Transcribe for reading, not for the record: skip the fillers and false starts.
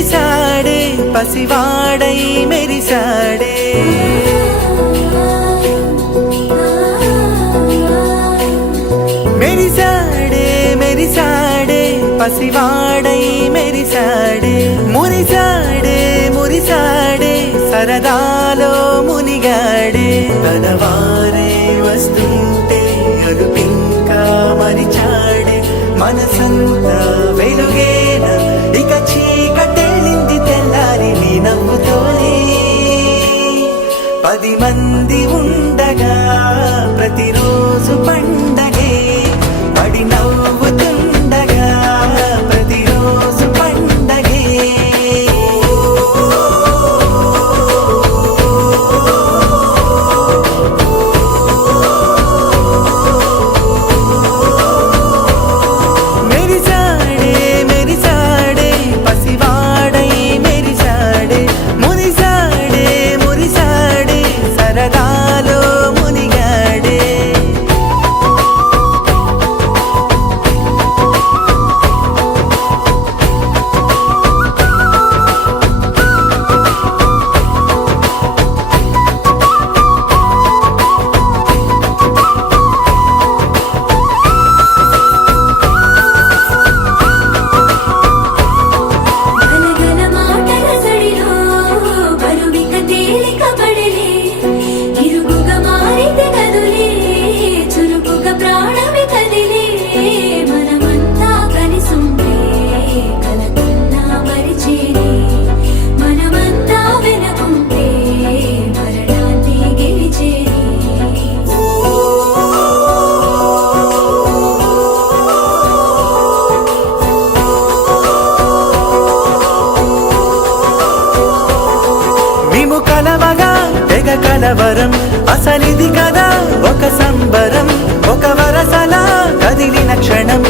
విరిసాడే పసివాడై మెరిసాడే మెరిసాడే మెరిసాడే పసివాడై మెరిసాడే మురిసాడే మురిసాడే సరదాలో మునిగాడే తనవారే వస్తుంటే అరుపింకా మరిచాడే మనసంతా వెలుగేన ఇక చీకటెళ్ళింది తెల్లారి నీ నవ్వుతోనే 10 మంది ఉండగా ప్రతిరోజు పండగే పడి నవ్వుతుండగా ప్రతిరోజు పండగే మెరిసాడే మెరిసాడే పసివాడై మెరిసాడే మురిసాడే మురిసాడే సరదాలో మునిగాడే గలగల మాటల సడిలో బరువిక తేలిక పడలే ఇరుకుగా మారితే కదులే చురుకుగా ప్రాణమి కదిలే మనమంతా కలిసుంటే కలకన్నా మరిచేనే మనమంతా వెనకుంటే మరణాన్ని గెలిచేనే మేము కలవగా తెగ కలవరం అసలిది కదా ఒక సంబరం ఒక వరసలా కదిలిన క్షణం